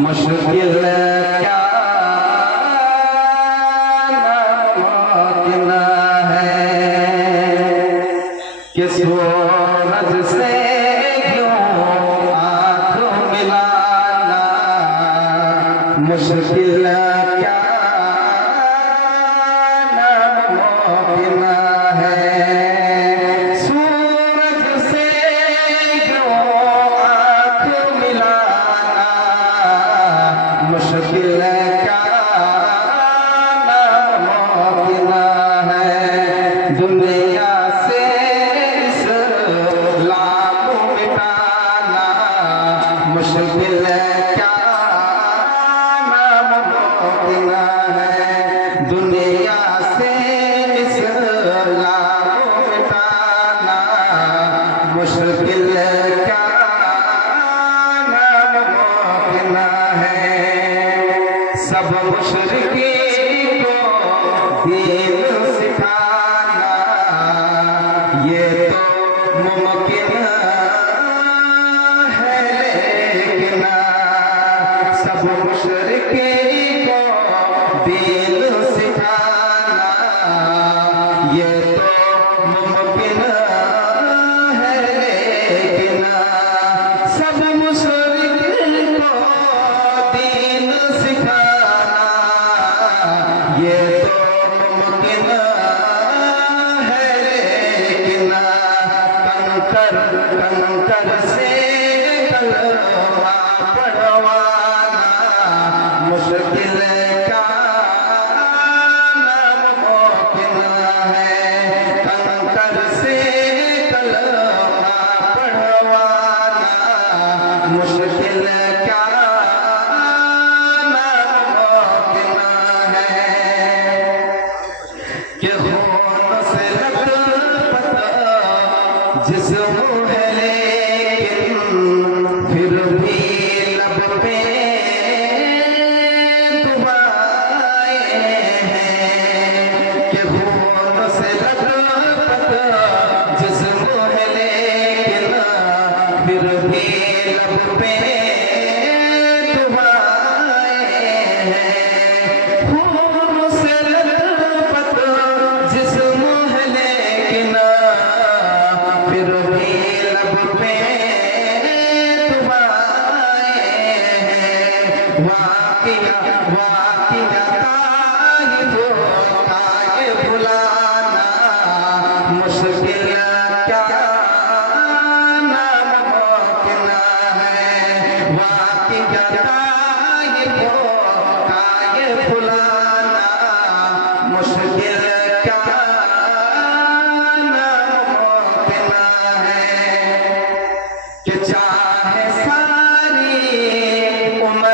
मुश्किल क्या नामुमकिन है कि सूरज से क्यों आँख मिलाना मुश्किल क्या नामुमकिन है। सूरज से क्यों आँख मिलाना मुश्किल क्या नामुमकिन है। दुनिया से इस्लाम मिटाना मुश्किल क्या नामुमकिन है। दुनिया से इस्लाम मिटाना मुश्किल क्या नामुमकिन है। सब मुशरिकीन को दीन सिखाना ये तो मुमकिन है, लेकिन सब मुशरिकीन को दीन सिखाना ये तो मुमकिन है, लेकिन सब मुशरिकीन को दीन सिखाना ये तो मुमकिन है, लेकिन कंकर से कलमा पढ़वाना मुश्किल क्या नामुमकिन है। कंकर से कलमा पढ़वाना मुश्किल क्या नामुमकिन है। कि खून से लथपथ जिस्म है, लेकिन फिर भी लब पे दुआएं हैं। कि खून से लथपथ जिस्म है, लेकिन फिर भी लब पे दुआएं हैं। खून से लथपथ जिस्म है, लेकिन फिर भी लब पे दुआएं हैं। वाक़िया ताइफ़ भुलाना मुश्किल क्या नामुमकिन है। वाक़िया ताइफ़ भुलाना मुश्किल क्या नामुमकिन है। कि चाहे सारी उम्र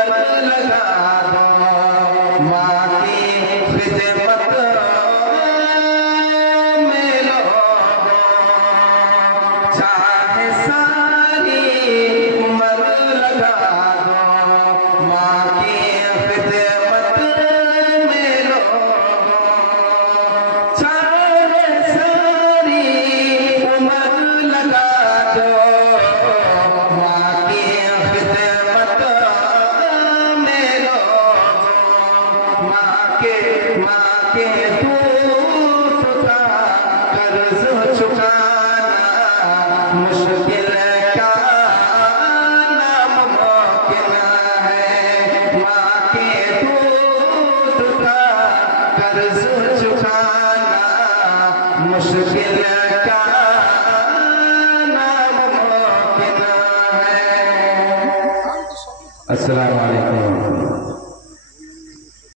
लगा दो माँ की खिदमत में लोगों, चाहे सारी उम्र लगा दो माँ की खिदमत में लोगों, चाहे सारी उम्र लगा दो माँ की खिदमत में लोगों। माँ के दूध का कर्ज चुकाना मुश्किल क्या नामुमकिन है। माँ के दूध का कर्ज चुकाना मुश्किल क्या नामुमकिन है। अस्सलामु अलैकुम।